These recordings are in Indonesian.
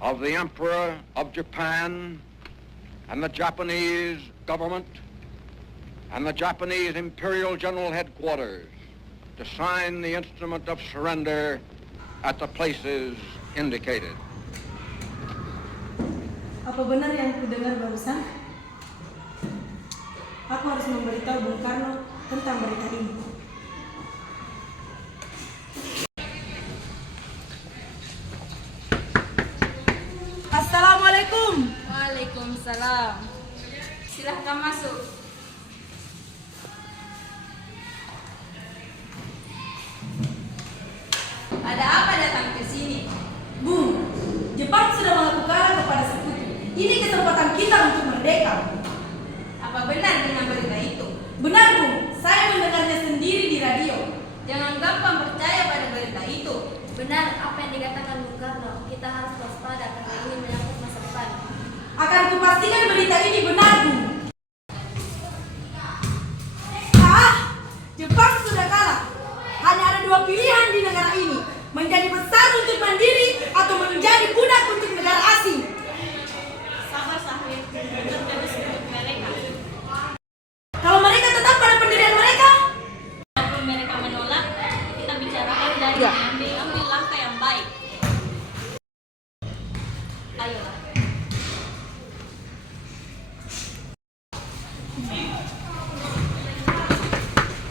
of the Emperor of Japan and the Japanese government and the Japanese Imperial General Headquarters to sign the instrument of surrender at the places indicated. Apa benar yang kudengar barusan? Aku harus memberitahu Bung Karno tentang berita ini. Assalamualaikum. Waalaikumsalam. Silahkan masuk. Ada apa datang ke sini? Bung, Jepang sudah mengaku kalah kepada sekutu. Ini kesempatan kita untuk merdeka. Apa benar dengan berita itu? Benar, Bung. Saya mendengarnya sendiri di radio. Jangan gampang percaya pada berita itu. Benar apa yang dikatakan Bung Karno, kita harus waspada karena ini menyangkut masa depan. Akan kupastikan berita ini benar, Bung. Jepang sudah kalah. Hanya ada dua pilihan di negara ini. Menjadi besar untuk mandiri atau menjadi budak untuk negara asing. Sabar Sahir, untuk mereka. Kalau mereka tetap pada pendirian mereka, Walaupun mereka menolak, kita bicarakan dan ambil langkah yang baik. Ayolah.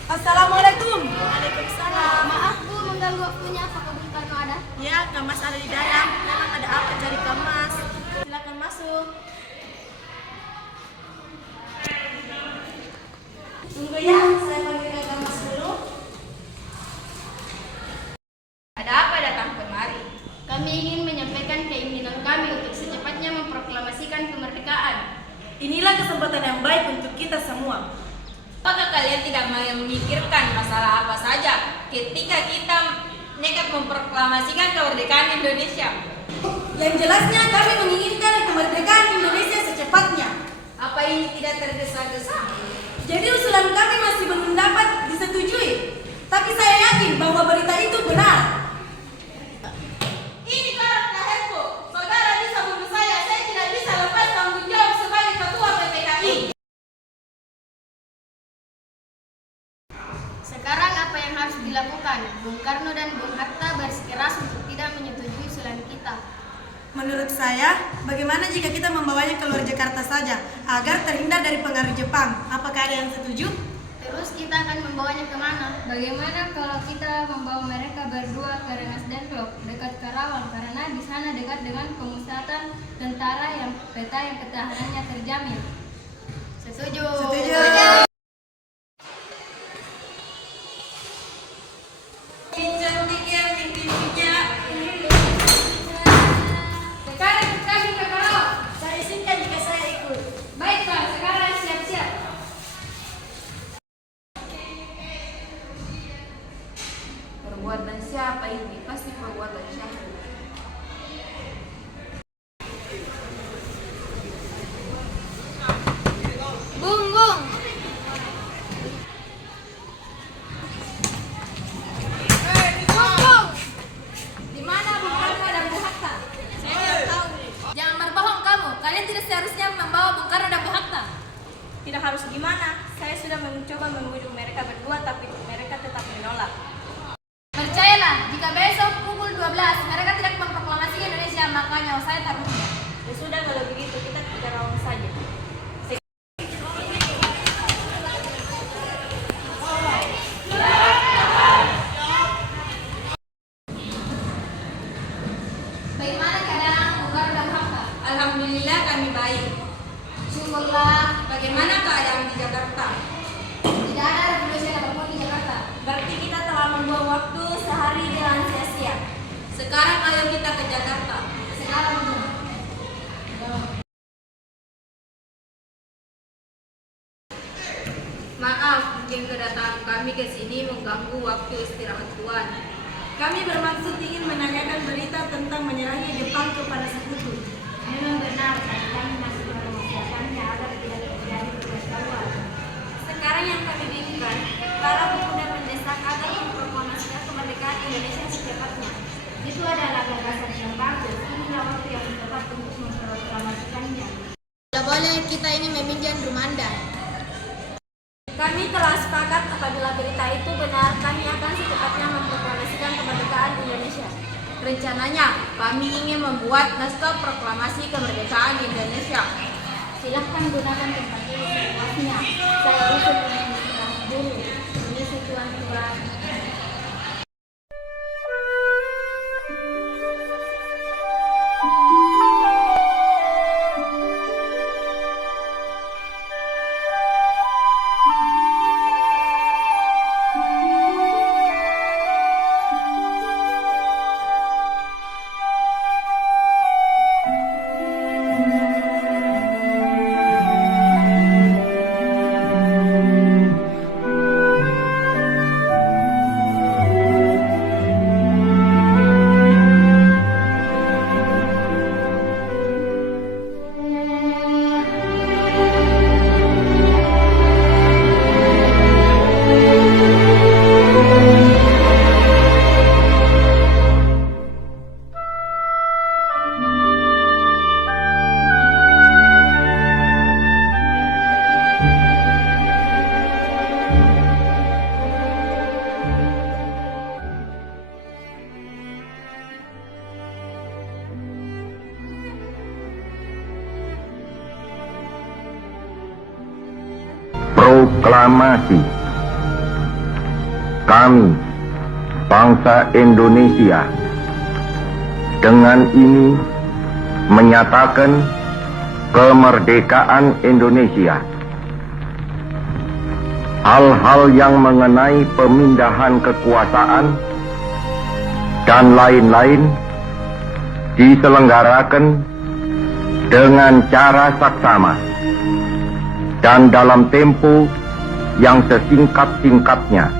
Assalamualaikum. Waalaikumsalam. Maaf Bu, mengganggu waktunya. Apakah Bung Karno ada? Ya, Kamas ada di dalam. Memang ada apa cari Kamas? Silakan masuk. Tunggu ya, saya panggilkan Kamas dulu. Ada apa datang kemari? Kami ingin menyampaikan keinginan kami untuk secepatnya memproklamasikan kemerdekaan. Inilah kesempatan yang baik untuk kita semua. Apakah kalian tidak memikirkan masalah apa saja ketika kita nekat memproklamasikan kemerdekaan Indonesia? Yang jelasnya kami menginginkan kemerdekaan Indonesia secepatnya. Apa ini tidak tergesa-gesa? Jadi usulan kami masih belum dapat disetujui. Tapi saya yakin bahwa berita itu benar. Ini karat lahirku. Saudara bisa bunuh saya tidak bisa lepas tanggung jawab sebagai ketua PPKI. Sekarang apa yang harus dilakukan? Bung Karno dan Bung Hatta bersikeras untuk tidak menyetujui usulan kita. Menurut saya, bagaimana jika kita membawanya keluar Jakarta saja agar terhindar dari pengaruh Jepang? Apakah ada yang setuju? Terus kita akan membawanya kemana? Bagaimana kalau kita membawa mereka berdua ke Rengas Dengklok, dekat Karawang, karena di sana dekat dengan pemusatan tentara yang ketahanannya terjamin. Setuju. Setuju. Sekarang kami ke Karawang. Saya izinkan jika saya ikut. Baiklah, sekarang siap-siap. Perbuatan siapa ini? Pasti perbuatan Syahrir. Bung, Bung. Bung. Di mana Bung Karno dan Bung Hatta? Saya tidak tahu. Jangan berbohong kamu. Kalian tidak seharusnya membawa Bung Karno dan Bung Hatta. Tidak harus gimana? Saya sudah mencoba membujuk mereka berdua, tapi mereka tetap menolak. Percayalah, jika besok pukul 12 mereka tidak memproklamasi Indonesia, maka nyawa saya taruhnya. Ya sudah, kalau begitu kita ke Karawang saja. Bagaimana keadaan Bung Karno dan Bung Hatta? Alhamdulillah kami baik. Syukurlah. Bagaimana keadaan di Jakarta? Tidak ada revolusi apapun di Jakarta. Berarti kita telah membuang waktu sehari dengan sia-sia. Sekarang ayo kita ke Jakarta. Sekarang Bung. Maaf, mungkin kedatangan kami ke sini mengganggu waktu istirahat Tuan. Kami bermaksud ingin menanyakan berita tentang menyerahnya Jepang kepada sekutu. Memang benar, tapi kami masih mempersiapkannya agar tidak terjadi kekacauan. Sekarang yang kami bingung, para pemuda mendesak agar memproklamasikan kemerdekaan Indonesia secepatnya. Itu adalah gagasan yang bagus. Inilah waktu yang kita ingin meminjam rumah Anda. Kami telah sepakat apabila berita itu benar, kami akan secepatnya memproklamasikan kemerdekaan Indonesia. Rencananya, kami ingin membuat naskah proklamasi kemerdekaan Indonesia. Silahkan gunakan tempat ini sepuasnya. Saya usul ini dulu. Permisi tuan-tuan. Proklamasi. Kami, bangsa Indonesia, dengan ini menyatakan kemerdekaan Indonesia. Hal-hal yang mengenai pemindahan kekuasaan dan lain-lain diselenggarakan dengan cara saksama dan dalam tempo yang sesingkat-singkatnya.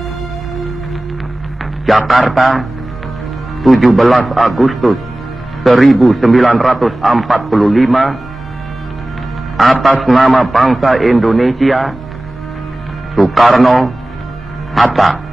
Jakarta, 17 Agustus 1945, atas nama bangsa Indonesia, Soekarno, Hatta.